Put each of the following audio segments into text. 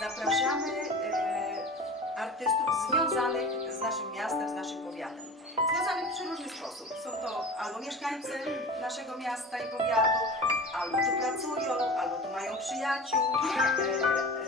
Zapraszamy e, artystów związanych z naszym miastem, z naszym powiatem. Związanych w przeróżny sposób. Są to albo mieszkańcy naszego miasta i powiatu, albo tu pracują, albo tu mają przyjaciół. E, e,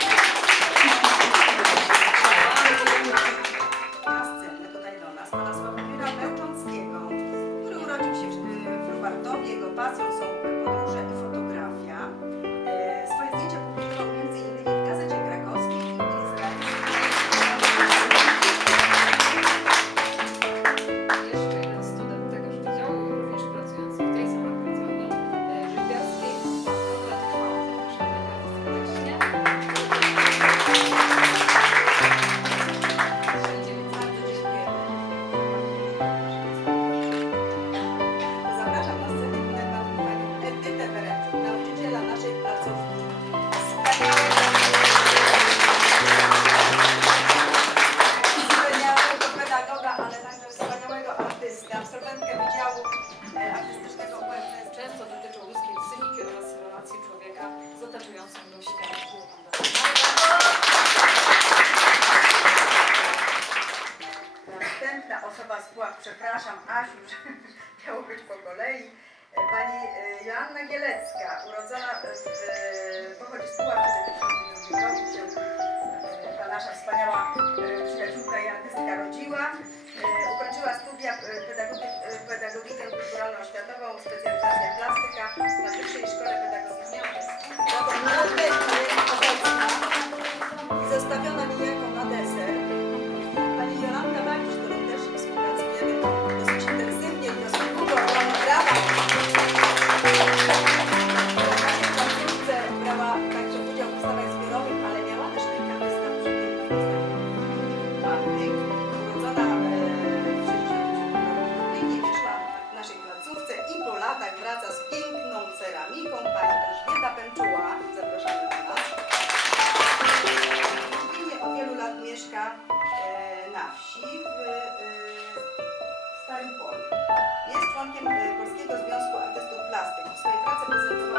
Płach, przepraszam, Asiu, że miało być po kolei. E, Pani e, Joanna Gielecka, urodzona w, e, pochodzi z Puław, ta nasza wspaniała przyjaciółka i artystka rodziła. Ukończyła studia pedagogik, pedagogikę kulturalno-oświatową, specjalizację plastyka na Wyższej Szkole Pedagogicznej. na wsi w e, Starym Polu. Jest członkiem e, Polskiego Związku Artystów Plastyk. W swojej pracy prezentuje